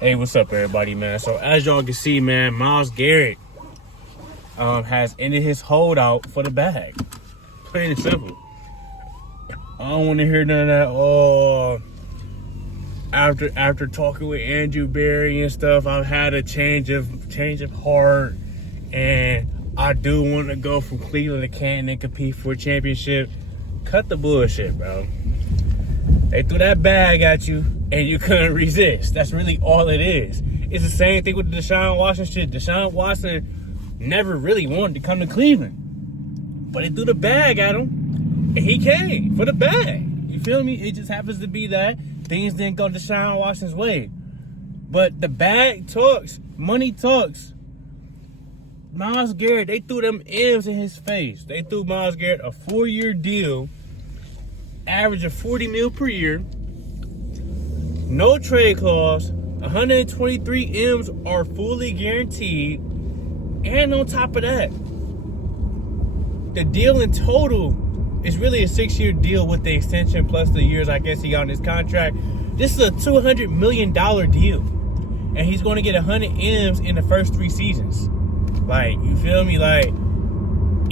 Hey, what's up, everybody, man? So as y'all can see, man, Myles Garrett has ended his holdout for the bag. Plain and simple. I don't want to hear none of that. Oh, after talking with Andrew Berry and stuff, I've had a change of heart, and I do want to go from Cleveland to Canton and compete for a championship. Cut the bullshit, bro. They threw that bag at you, and you couldn't resist. That's really all it is. It's the same thing with the Deshaun Watson shit. Deshaun Watson never really wanted to come to Cleveland, but they threw the bag at him, and he came for the bag. You feel me? It just happens to be that things didn't go Deshaun Watson's way. But the bag talks. Money talks. Myles Garrett, they threw them M's in his face. They threw Myles Garrett a 4-year deal, average of $40 million per year, no trade clause, 123 M's are fully guaranteed, and on top of that, the deal in total is really a 6-year deal with the extension plus the years I guess he got on his contract. This is a $200 million deal, and he's going to get 100 M's in the first 3 seasons. Like, you feel me? Like,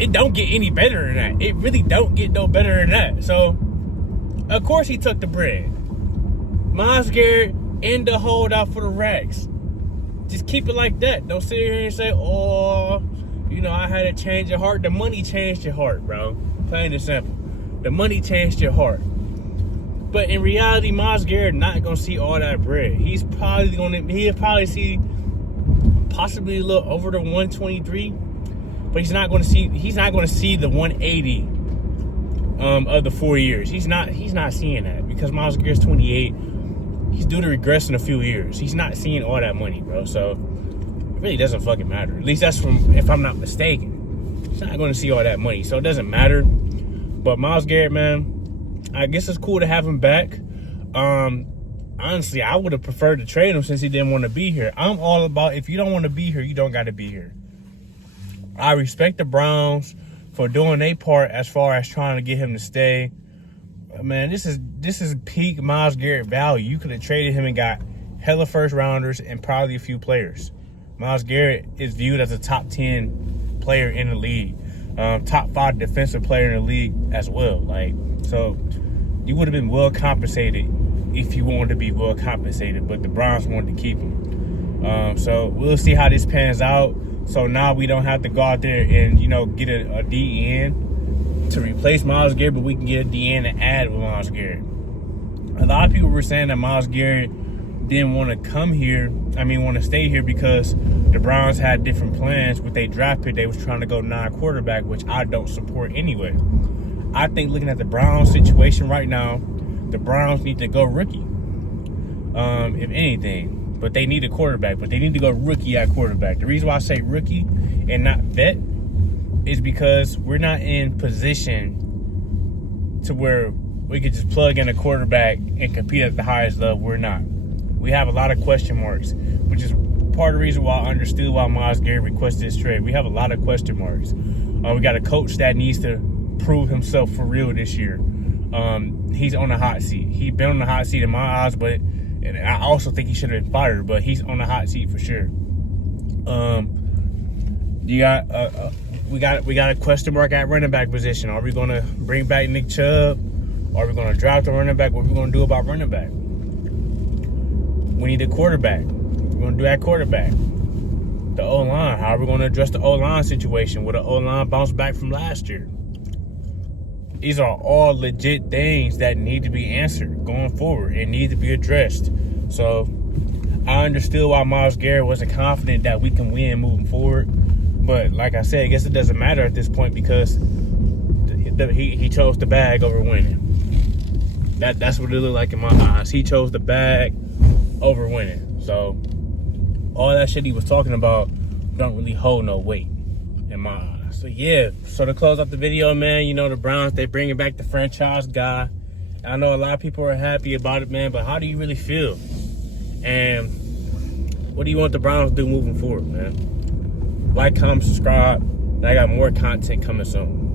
it don't get any better than that. It really don't get no better than that. So, of course he took the bread. Myles Garrett in the holdout for the racks. Just keep it like that. Don't sit here and say, oh, you know, I had a change of heart. The money changed your heart, bro. Plain and simple. The money changed your heart. But in reality, Myles Garrett not going to see all that bread. He'll probably see possibly a little over the 123, but he's not going to see the 180 of the 4 years. He's not seeing that because Myles Garrett's 28. He's due to regress in a few years. He's not seeing all that money, bro. So it really doesn't fucking matter. At least that's from, if I'm not mistaken. He's not going to see all that money, so it doesn't matter. But Myles Garrett, man, I guess it's cool to have him back. Honestly, I would have preferred to trade him since he didn't want to be here. I'm all about, if you don't want to be here, you don't got to be here. I respect the Browns for doing their part as far as trying to get him to stay. Man, this is peak Myles Garrett value. You could have traded him and got hella first rounders and probably a few players. Myles Garrett is viewed as a top 10 player in the league, top 5 defensive player in the league as well. Like, so you would have been well compensated if you wanted to be well compensated, but the Browns wanted to keep him. So we'll see how this pans out. So now we don't have to go out there and, you know, get a DN to replace Myles Garrett, but we can get a DN to add with Myles Garrett. A lot of people were saying that Myles Garrett didn't want to come here. Want to stay here because the Browns had different plans with their draft pick. They was trying to go non-quarterback, which I don't support anyway. I think looking at the Browns situation right now, the Browns need to go rookie, if anything. But they need a quarterback. But they need to go rookie at quarterback. The reason why I say rookie and not vet is because we're not in position to where we could just plug in a quarterback and compete at the highest level. We're not. We have a lot of question marks, which is part of the reason why I understood why Myles Garrett requested this trade. We have a lot of question marks. We got a coach that needs to prove himself for real this year. He's on the hot seat. He's been on the hot seat in my eyes, but and I also think he should have been fired, but he's on the hot seat for sure. We got a question mark at running back position. Are we going to bring back Nick Chubb? Are we going to draft a running back? What are we going to do about running back? We need a quarterback. We're going to do that quarterback. The O-line. How are we going to address the O-line situation? Will the O-line bounce back from last year? These are all legit things that need to be answered going forward and need to be addressed. So I understood why Myles Garrett wasn't confident that we can win moving forward. But like I said, I guess it doesn't matter at this point because he chose the bag over winning. That's what it looked like in my eyes. He chose the bag over winning. So all that shit he was talking about don't really hold no weight in my eyes. So yeah, so to close out the video, man, you know, the Browns, they bringing back the franchise guy. I know a lot of people are happy about it, man, but how do you really feel? And what do you want the Browns to do moving forward, man? Like, comment, subscribe. I got more content coming soon.